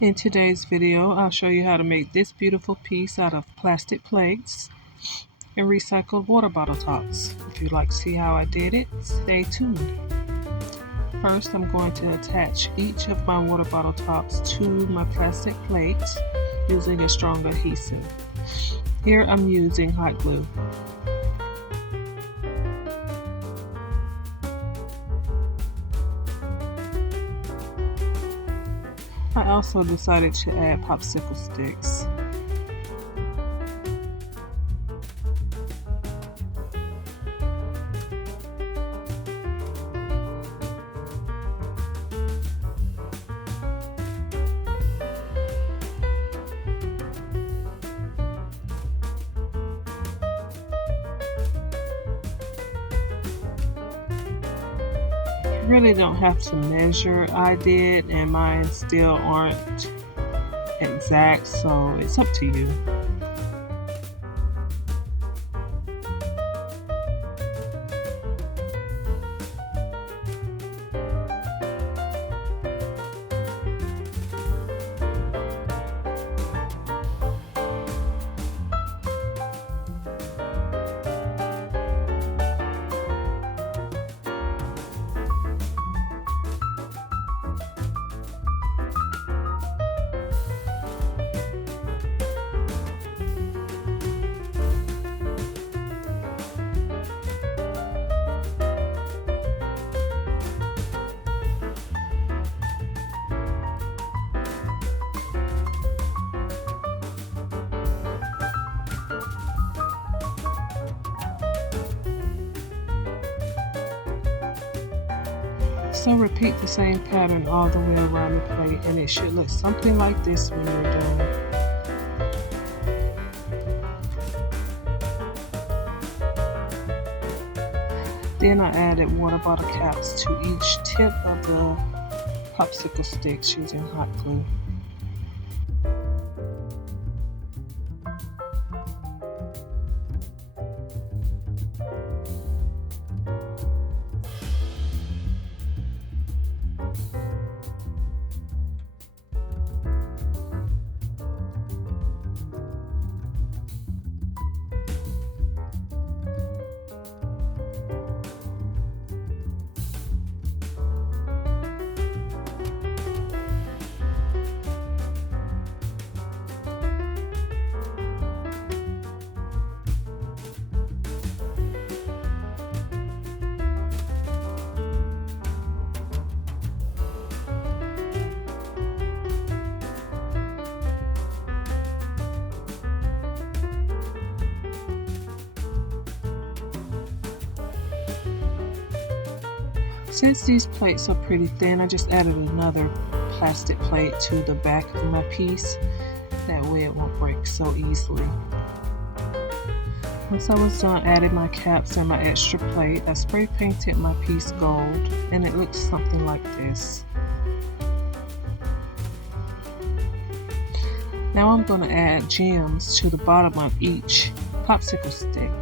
In today's video, I'll show you how to make this beautiful piece out of plastic plates and recycled water bottle tops. If you'd like to see how I did it, stay tuned. First, I'm going to attach each of my water bottle tops to my plastic plates using a strong adhesive. Here I'm using hot glue. I also decided to add popsicle sticks. You really don't have to measure. I did, and mine still aren't exact, so it's up to you. So repeat the same pattern all the way around the plate, and it should look something like this when you're done. Then I added water bottle caps to each tip of the popsicle sticks using hot glue. Since these plates are pretty thin, I just added another plastic plate to the back of my piece. That way it won't break so easily. Once I was done adding my caps and my extra plate, I spray painted my piece gold, and it looks something like this. Now I'm going to add gems to the bottom of each popsicle stick.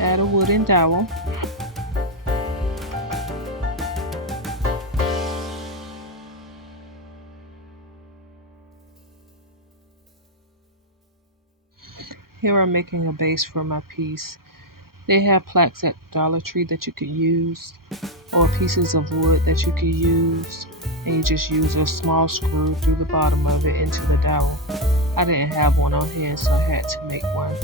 Add a wooden dowel. Here I'm making a base for my piece. They have plaques at Dollar Tree that you could use, or pieces of wood that you could use, and you just use a small screw through the bottom of it into the dowel. I didn't have one on hand, so I had to make one.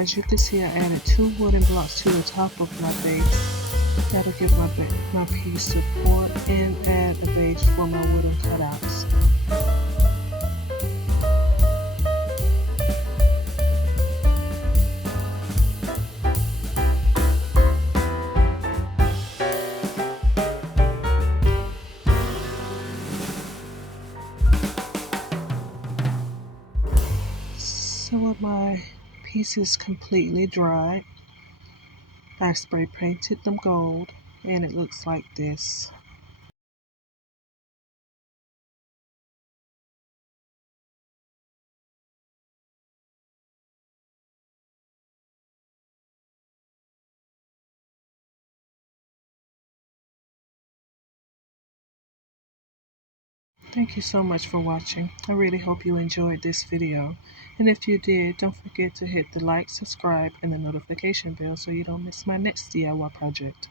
as you can see, I added 2 wooden blocks to the top of my base. That'll give my piece support, and add a base for my wooden cutouts. So with my pieces completely dried, I spray painted them gold, and it looks like this. Thank you so much for watching. I really hope you enjoyed this video. And if you did, don't forget to hit the like, subscribe, and the notification bell so you don't miss my next DIY project.